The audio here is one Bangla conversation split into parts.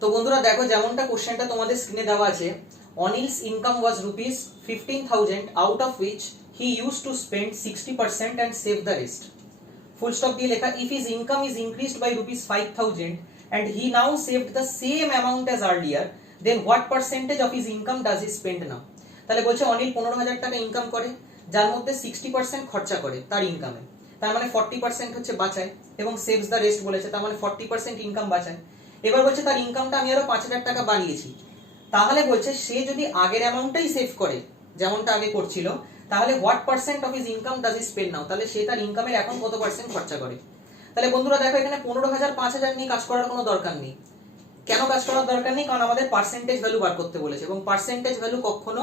তো বন্ধুরা দেখো যেমনটা কোশ্চেনটা তোমাদের স্ক্রিনে দেওয়া আছে, Anil's income was rupees 15,000 out of which he use to spend 60% and save the rest. Full stop দিয়ে লেখা, if his income is increased by rupees 5,000 and he now saved the same amount as earlier, then what percentage of his income does he spend now? তাহলে বলছে অনিল 15,000 টাকা ইনকাম করে, যার মধ্যে 60% খরচা করে তার ইনকামে, তার মানে 40% হচ্ছে বাঁচায়, এবং সেভস দ্য রেস্ট বলেছে, তার মানে 40% ইনকাম বাঁচায়। এবার বলছে তার ইনকামটা আমি আরো 5,000 টাকা বাড়িয়েছি, তাহলে বলছে সে যদি আগের অ্যামাউন্টটাই সেভ করে যেমনটা আগে করছিল, তাহলে what percent of his income does he spend now, তাহলে সে তার ইনকামের এখন কত পার্সেন্ট খরচা করে। তাহলে বন্ধুরা দেখো এখানে 15,000 5,000 নিয়ে কাজ করার কোনো দরকার নেই। কেন কাজ করার দরকার নেই? কারণ আমাদের পার্সেন্টেজ ভ্যালু বার করতে বলেছে, এবং পার্সেন্টেজ ভ্যালু কখনো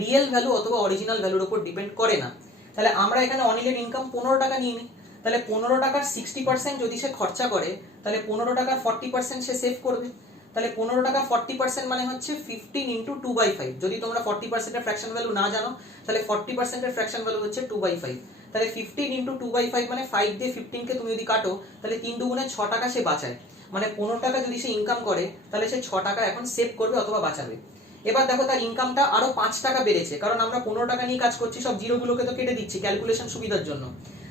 রিয়েল ভ্যালু অথবা অরিজিনাল ভ্যালুর উপর ডিপেন্ড করে না। তাহলে আমরা এখানে অনিলের ইনকাম 15 টাকা নিয়ে নিই, তাহলে 15 টাকার 60% যদি সে খরচা করে, তাহলে 15 টাকার 40% সে সেভ করবে। তাহলে 15 টাকা 40% মানে হচ্ছে 15 ইন্টু 2/5। যদি তোমরা 40% এর ফ্র্যাকশন ভ্যালু না জানো, তাহলে 40% এর ফ্র্যাকশন ভ্যালু হচ্ছে 2/5। তাহলে 15 ইন্টু 2/5 মানে 5 দিয়ে 15 কে তুমি যদি কাটো, তাহলে 3 দুগুণে 6 টাকা সে বাঁচায়। মানে 15 টাকা যদি সে ইনকাম করে, তাহলে সে 6 টাকা এখন সেভ করবে অথবা বাঁচাবে। এবার দেখো তার ইনকামটা আরো 5 টাকা বেড়েছে, কারণ আমরা 15 টাকা নিয়ে কাজ করছি, সব জিরোগুলোকে তো কেটে দিচ্ছি ক্যালকুলেশন সুবিধার জন্য।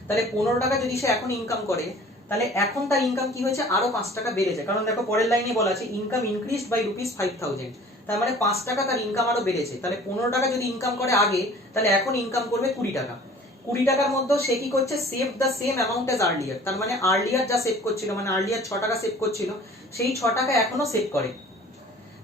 তাহলে 15 টাকা যদি সে এখন ইনকাম করে, তাহলে এখন তার ইনকাম কি হয়েছে, আরো 5 টাকা বেড়েছে, কারণ দেখো পরের লাইনে বলা আছে ইনকাম ইনক্রিজড বাই রুপিস 5,000, তার মানে 5 টাকা তার ইনকাম আরো বেড়েছে। তাহলে 15 টাকা যদি ইনকাম করে আগে, তাহলে এখন ইনকাম করবে 20 টাকা। 20 টাকার মধ্যে সে কি করছে, save the same amount as earlier, তার মানে আর্লিয়ার যা সেভ করছিল, মানে আর্লিয়ার 6 টাকা সেভ করছিল, সেই 6 টাকা এখনো সেভ করে।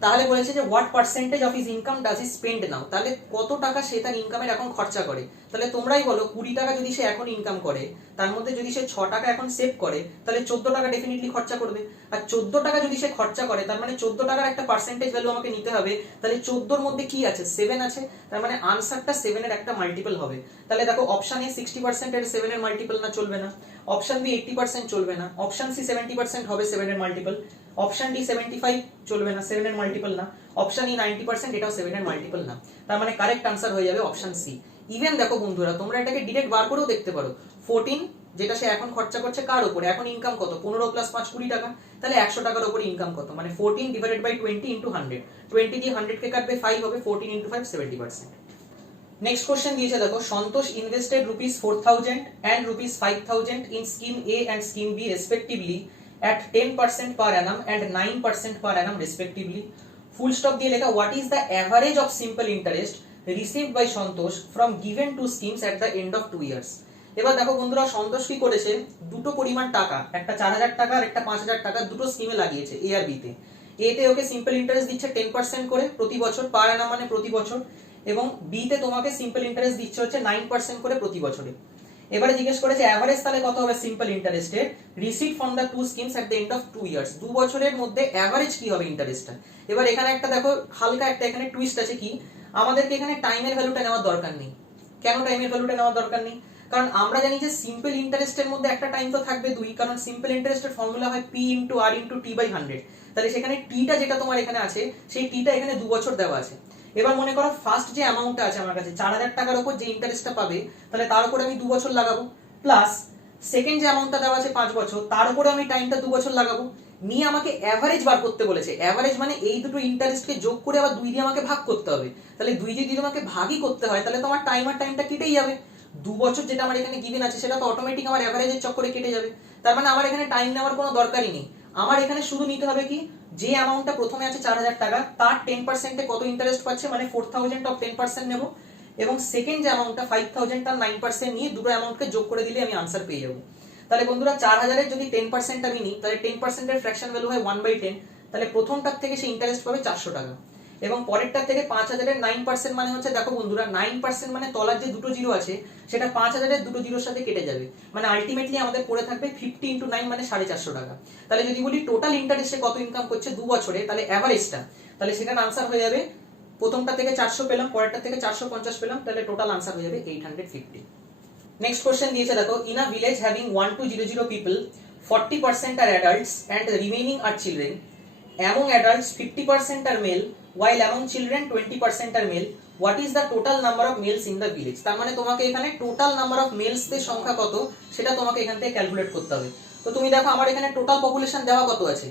তাহলে বলেছে যে what percentage of his income does he spend now, তাহলে কত টাকা সে তার ইনকামের এখন খরচা করে। তাহলে তোমরাই বলো 20 টাকা যদি সে এখন ইনকাম করে, তার মধ্যে যদি সে 6 টাকা এখন সেভ করে, তাহলে 14 টাকা ডেফিনেটলি খরচা করবে। আর 14 টাকা যদি সে খরচা করে, তার মানে 14 টাকার একটা পার্সেন্টেজ ভ্যালু আমাকে নিতে হবে। তাহলে 14 এর মধ্যে কি আছে, 7 আছে, তার মানে আনসারটা 7 এর একটা মাল্টিপল হবে। তাহলে দেখো অপশন এ 60% এর 7 এর মাল্টিপল না, চলবে না। অপশন বি 80% চলবে না। অপশন সি 70% হবে 7 এর মাল্টিপল। অপশন ডি 75 চলবে না, 7 এর মাল্টিপল না। অপশন ই 90%, এটাও 7 এর মাল্টিপল না। তার মানে কারেক্ট আনসার হয়ে যাবে অপশন সি। ইভেন দেখো বন্ধুরা, তোমরা এটাকে ডিরেক্ট বার করেও দেখতে পারো। 14 যেটা সে এখন খরচা করছে কার উপরে, এখন ইনকাম কত, 15 প্লাস 5 20 টাকা, তাহলে 100 টাকার উপরে ইনকাম কত, মানে 14 ডিভাইডেড বাই 20 ইনটু 100। 20 দিয়ে 100 কে কাটবে 5 হবে, 14 ইনটু 5 70%। নেক্সট কোশ্চেন দিয়েছে দেখো, সন্তোষ invested rupees 4,000 and rupees 5,000 in scheme A and scheme B respectively at 10% per annum and 9% per annum respectively. Full stop দিয়ে লেখা, what is the average of simple interest received by Santosh from given two schemes at the end of 2 years? এবার দেখো বন্ধুরা, সন্তোষ কি করেছে, দুটো পরিমাণ টাকা, একটা 4,000 টাকা আর একটা 5,000 টাকা, দুটো স্কিমে লাগিয়েছে এ আর বি তে। এ তে ওকে সিম্পল ইন্টারেস্ট দিচ্ছে 10% করে প্রতি বছর, পার অ্যানাম মানে প্রতি বছর, এবং বি তে তোমাকে সিম্পল ইন্টারেস্ট দিচ্ছে হচ্ছে 9% করে প্রতি বছরে। এবারে জিজ্ঞেস করেছে এভারেজ তাহলে কত হবে সিম্পল ইন্টারেস্টের, receive from the two schemes at the end of 2 years, 2 বছরের মধ্যে এভারেজ কি হবে ইন্টারেস্টটা। এবার এখানে একটা দেখো হালকা একটা এখানে টুইস্ট আছে, কি আমাদেরকে এখানে টাইমের ভ্যালুটা নেওয়ার দরকার নেই। কেন টাইমের ভ্যালুটা নেওয়ার দরকার নেই? কারণ আমরা জানি যে সিম্পল ইন্টারেস্টের মধ্যে একটা টাইম তো থাকবে 2, কারণ সিম্পল ইন্টারেস্টের ফর্মুলা হয় P into R into T by 100। তাহলে সেখানে টিটা যেটা তোমার এখানে আছে, সেই টিটা এখানে 2 বছর দেওয়া আছে। এবার মনে করো ফার্স্ট যে অ্যামাউন্টটা আছে আমার কাছে 4,000 টাকার উপর যে ইন্টারেস্টটা পাবে, তাহলে তার উপর আমি 2 বছর লাগাবো, প্লাস সেকেন্ড যে অ্যামাউন্টটা দেওয়া আছে 5 বছর, তার উপরে আমি টাইমটা 2 বছর লাগাবো। নিয়ে আমাকে এভারেজ বার করতে বলেছে। এভারেজ মানে এই দুটো ইন্টারেস্টকে যোগ করে আবার 2 দিয়ে আমাকে ভাগ করতে হবে। তাহলে 2 যদি তোমাকে ভাগই করতে হয়, তাহলে তোমার টাইম আর টাইমটা কেটেই যাবে। 2 বছর যেটা আমার এখানে গিভেন আছে, সেটা তো অটোমেটিক আমার এভারেজের চক্করে কেটে যাবে। তার মানে আমার এখানে টাইম নেওয়ার কোনো দরকারই নেই। আমার এখানে শুধু নিতে হবে কি, যে অ্যামাউন্টটা প্রথমে আছে 4,000 টাকা, তার 10% এ কত ইন্টারেস্ট পাচ্ছে, মানে 4,000 অফ 10% নেব, এবং সেকেন্ড যে অ্যামাউন্টটা 5,000 তার 9% নিয়ে দুটো অ্যামাউন্টকে যোগ করে দিলে আমি আনসার পেয়ে যাবো। তাহলে বন্ধুরা 4,000 এর যদি 10% আমি নিই, তাহলে 10% এর ফ্র্যাকশন ভ্যালু হয় 1/10। তাহলে প্রথমটার থেকে সে ইন্টারেস্ট পাবে 400 টাকা, এবং পরেরটার থেকে 5,000 এর 9% মানে হচ্ছে, দেখো বন্ধুরা 9% মানে তলার যে দুটো জিরো আছে, সেটা 5,000 এর দুটো জিরোর সাথে কেটে যাবে, মানে আলটিমেটলি আমাদের পড়ে থাকবে 50 ইন্টু 9 মানে 450 টাকা। তাহলে যদি বলি টোটাল ইন্টারেস্টে কত ইনকাম করছে 2 বছরে, তাহলে অ্যাভারেজটা, তাহলে সেখানে আনসার হয়ে যাবে, প্রথমটা থেকে 400 পেলাম, পরেরটা থেকে 450 পেলাম, তাহলে টোটাল আনসার হয়ে যাবে 850। নেক্সট কোশ্চেন দিয়েছে দেখো, in a village having 1200 people 40% are adults and remaining are children, among adults 50% are male while among children 20% are male, what is the total number of males in the village? তার মানে তোমাকে এখানে টোটাল নাম্বার অফ মেলস এর সংখ্যা কত, সেটা তোমাকে এখান থেকে ক্যালকুলেট করতে হবে। তো তুমি দেখো আমার এখানে টোটাল পপুলেশন দেওয়া কত আছে,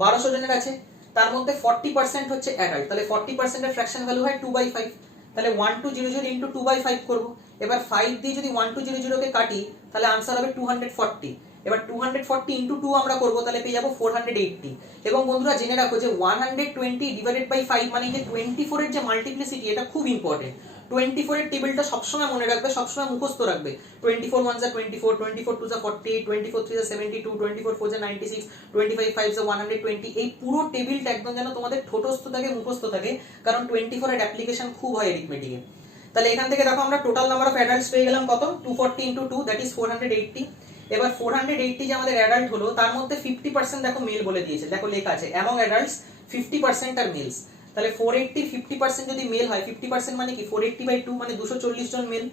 1200 জনের আছে। তার মধ্যে 40% হচ্ছে অ্যাডাল্ট, তাহলে 40% এর ফ্র্যাকশন ভ্যালু হয় 2/5, তাহলে 1200 ইন্টু 2/5 করব। এবার 5 দিয়ে যদি 1200 কে কাটি তাহলে আনসার হবে 240। এবার 240 ইন্টু 2 আমরা করব, তাহলে পেয়ে যাবো 480। এবং বন্ধুরা জেনে রাখো যে 120 ডিভাইডেড বাই 5 মানে যে 24 এর যে মাল্টিপ্লিসিটি এটা খুব ইম্পর্টেন্ট। 24 এর টেবিলটা সবসময় মনে রাখবে, সবসময় মুখস্থ রাখবে। 24 1 24, 24 2 48, 24 3 72, 24 4 96, 25 5 120, এই পুরো টেবিলটা একদম যেন তোমাদের ঠোঁটস্থ থাকে, মুখস্থ থাকে, কারণ 24 এর অ্যাপ্লিকেশন খুব হয় অ্যারিথমেটিকে। তাহলে এখান থেকে দেখো আমরা টোটাল নাম্বার অফ অ্যাডাল্টস পেয়ে গেলাম কত, 240 ইনটু 2 দ্যাট ইজ 480। এবার 480 যে আমাদের অ্যাডাল্ট হলো তার মধ্যে 50% দেখো মেল বলে দিয়েছে, দেখো লেখা আছে অ্যামং অ্যাডাল্টস 50% আর মেলস। তাহলে 480 50% যদি মেল হয়, 50% মানে কি 480/2 মানে 240 জন মেল।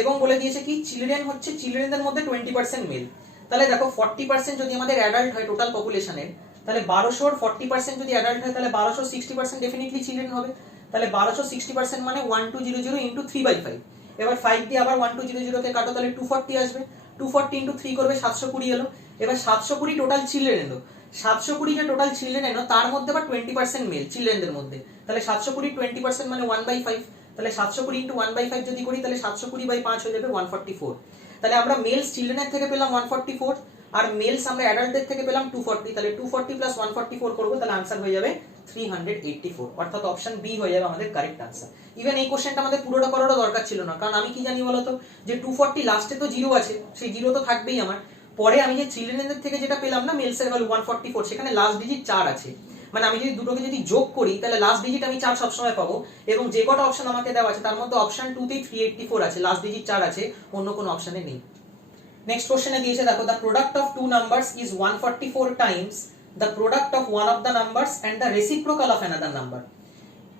এবং বলে দিয়েছে কি চিলড্রেন হচ্ছে চিলড্রেনদের মধ্যে 20% মেল। তাহলে দেখো 40% যদি আমাদের অ্যাডাল্ট হয় টোটাল পপুলেশনের, তাহলে 1200 40% যদি অ্যাডাল্ট হয় তাহলে 1200 60% ডেফিনেটলি চিলড্রেন হবে। তাহলে 1200 60% মানে 1200 ইনটু 3/5। এবার 5 দিয়ে আবার 1200 কে কাটো, তাহলে 240 আসবে। 240 ইনটু 3 করবে 720 এলো। এবার 720 টোটাল চিলড্রেন এলো। 720 যে টোটাল চিলড্রেন এলো তার মধ্যে আবার 20% মেল চিলড্রেনদের মধ্যে, তাহলে 720 20% মানে 1/5। তাহলে 720 ইনটু 1/5 যদি করি তাহলে 720/5 হয়ে যাবে 144। তাহলে আমরা মেলস চিলড্রেনের থেকে পেলাম 144 আর মেলস আমরা অ্যাডাল্টদের থেকে পেলাম 240। তাহলে 240 প্লাস 144 করব, তাহলে आंसर হয়ে যাবে 384, অর্থাৎ অপশন বি হয়ে যাবে আমাদের কারেক্ট आंसर। ইভেন এই কোশ্চেনটা আমাদের পুরোটা করারও দরকার ছিল না, কারণ আমি কি জানি বলতো যে 240 লাস্টে তো 0 আছে, সেই 0 তো থাকবেই আমার। পরে আমি যে চিলড্রেনদের থেকে যেটা পেলাম না মেলস এর ভ্যালু 144, সেখানে লাস্ট ডিজিট 4 আছে, মানে আমি যদি দুটোকে যদি যোগ করি তাহলে লাস্ট ডিজিট আমি 4 সব সময় পাবো। এবং যে কটা অপশন আমাকে দেওয়া আছে তার মধ্যে অপশন 2 তে 384 আছে, লাস্ট ডিজিট 4 আছে, অন্য কোনো অপশনে নেই। নেক্সট কোশ্চেনে দিয়েছে দেখো the product of two numbers is 144 times the product of one of the numbers and the reciprocal of another number.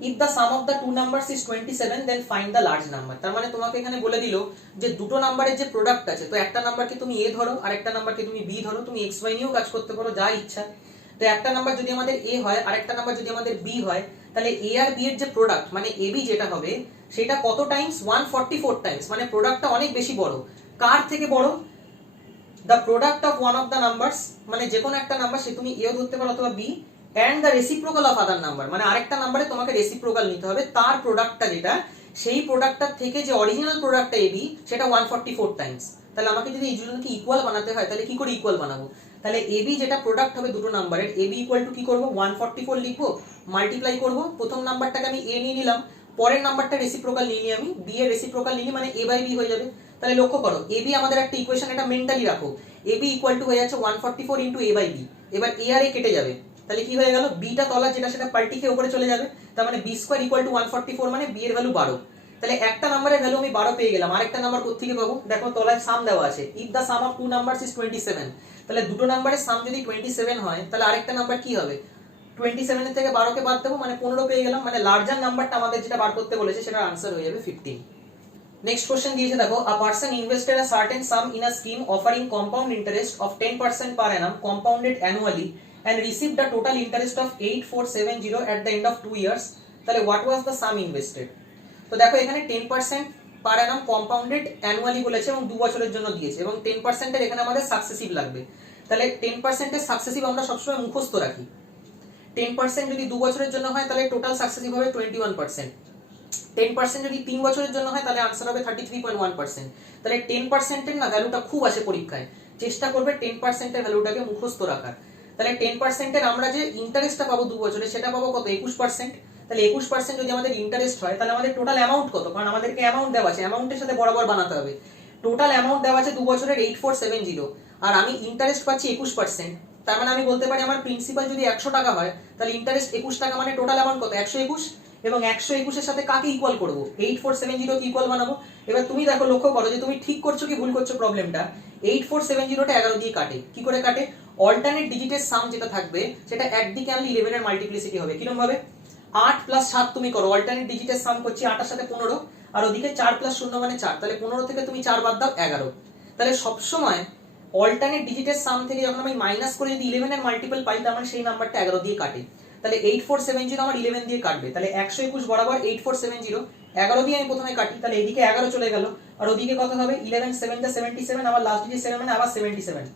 If the sum of the two numbers is 27 then find the large number. তার মানে তোমাকে এখানে বলে দিল যে দুটো নাম্বারের যে প্রোডাক্ট আছে, তো একটা নাম্বারকে তুমি a ধরো আর একটা নাম্বারকে তুমি b ধরো, তুমি x y নিয়েও কাজ করতে পারো যা ইচ্ছা। তো একটা নাম্বার যদি আমাদের a হয় আর একটা নাম্বার যদি আমাদের b হয়, তাহলে a আর b এর যে প্রোডাক্ট মানে ab যেটা হবে সেটা কত টাইমস 144 টাইমস, মানে প্রোডাক্টটা অনেক বেশি বড়। কার থেকে বড়? The product of one of the numbers, মানে যে কোনো একটা নাম্বার সে তুমি a ধরতে পারো অথবা b, and the reciprocal of other number, মানে আরেকটা নাম্বারে তোমাকে রেসিপ্রোকাল নিতে হবে, তার প্রোডাক্টটা যেটা সেই প্রোডাক্টটার থেকে যে অরিজিনাল প্রোডাক্টটা ab সেটা 144 টাইমস। তাহলে আমাকে যদি এই দুজনকে ইকুয়াল বানাতে হয় তাহলে কি করে ইকুয়াল বানাবো? তাহলে ab যেটা প্রোডাক্ট হবে দুটো নাম্বারের, ab ইকুয়াল টু কি করব 144 লিখবো, মাল্টিপ্লাই করব, প্রথম নাম্বারটাকে আমি a নিয়ে নিলাম, পরের নাম্বারটা রেসিপ্রোকাল নিয়ে নিই আমি, b এর রেসিপ্রোকাল নিই মানে a/b হয়ে যাবে। তাহলে লক্ষ্য করো ab আমাদের একটা ইকুয়েশন, এটা মেন্টালি রাখো, ab ইকুয়াল টু হয়ে যাচ্ছে 144 ইনটু a/b। এবার a আর a কেটে যাবে, তাহলে কি হয়ে গেল b টা তলা যেটা সেটা পাল্টি খেয়ে উপরে চলে যাবে, তার মানে b স্কয়ার ইকুয়াল টু 144 মানে b এর ভ্যালু 12। তাহলে একটা নাম্বারের ভ্যালু আমি 12 পেয়ে গেলাম, আরেকটা নাম্বার কোথা থেকে পাবো? দেখো তলায় সাম দেওয়া আছে, if the sum of two numbers is 27। তাহলে দুটো নাম্বারের সাম যদি 27 হয় তাহলে আরেকটা নাম্বার কি হবে? 27 এর থেকে 12 কে বাদ দেবো মানে 15 পেয়ে গেলাম, মানে লার্জার নাম্বারটা আমাদের যেটা বার করতে বলেছে সেটার आंसर হয়ে যাবে 15। নেক্সট কোশ্চেন দিয়েছে দেখো আ person invested a certain some in a scheme offering compound interest of 10% per annum compounded annually and received a total interest of 8470 at the end of 2 years. তাহলে what was the sum invested? তো দেখো এখানে 10% পার annum compounded annually বলেছে এবং 2 বছরের জন্য দিয়েছে, এবং 10% এর এখানে আমাদের সাকসেসিভ লাগবে। তাহলে 10% এর সাকসেসিভ আমরা সবসময় মুখস্থ রাখি। 10% যদি 2 বছরের জন্য হয় তাহলে টোটাল সাকসেসিভ হবে 21%। 10% যদি 3 বছরের জন্য হয় তাহলে आंसर হবে 33.1%। তাহলে 10% এর না ভ্যালুটা খুব আসে পরীক্ষায়, চেষ্টা করবে 10% এর ভ্যালুটাকে মুখস্থ রাখার। তাহলে 10% এর আমরা যে ইন্টারেস্টটা পাবো 2 বছরে সেটা পাবো কত? 21%। তাহলে 21% যদি আমাদের ইন্টারেস্ট হয় তাহলে আমাদের টোটাল অ্যামাউন্ট কত? কারণ আমাদেরকে অ্যামাউন্ট দেওয়া আছে, অ্যামাউন্টের সাথে বরাবর বানাতে হবে। টোটাল অ্যামাউন্ট দেওয়া আছে 2 বছরের 8470 আর আমি ইন্টারেস্ট পাচ্ছি 21%। তার মানে আমি বলতে পারি আমার প্রিন্সিপাল যদি 100 টাকা হয় তাহলে ইন্টারেস্ট 21 টাকা, মানে টোটাল অ্যামাউন্ট কত? 121। এবং 121 এর সাথে কাকে ইকুয়াল করব? 8470 কে ইকুয়াল বানাবো। এবার তুমি দেখো লক্ষ্য করো যে তুমি ঠিক করছো কি ভুল করছো প্রবলেমটা। 8470 টা 11 দিয়ে কাটে, কি করে কাটে? অল্টারনেট ডিজিটের সাম যেটা থাকবে সেটা একদিকে আনলে 11 এর মাল্টিপ্লিসিটি হবে, কিরকম ভাবে? 8 প্লাস 7 তুমি করো, অল্টারনেট ডিজিটের সাম করছি 8 এর সাথে 15 আর ওদিকে 4 প্লাস 0 মানে 4, তাহলে 15 থেকে তুমি 4 বাদ দাও 11। তাহলে সব সময় অল্টারনেট ডিজিটের সাম থেকে যখন আমি মাইনাস করে যদি 11 এর মাল্টিপল পাই তার মানে সেই নাম্বারটা 11 দিয়ে কাটে। তাহলে 8470 আমার 11 দিয়ে কাটবে, তাহলে 121 বরাবর 8470 11 দিয়ে আমি প্রথমে কাটি, তাহলে এদিকে 11 চলে গেল আর ওদিকে কত হবে? 11 7 টা 77, আবার লাস্ট ডিজিট 7 মানে আবার 77,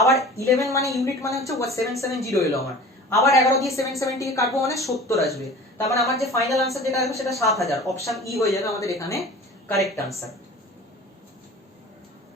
আবার 11 মানে ইউনিট মানে হচ্ছে 770 এলো আমার, আবার 11 দিয়ে 770 কে কাটবো মানে 70 আসবে, তার মানে আমার যে ফাইনাল আনসার যেটা আসবে সেটা 7000, অপশন ই হয়ে যাবে আমাদের এখানে কারেক্ট আনসার।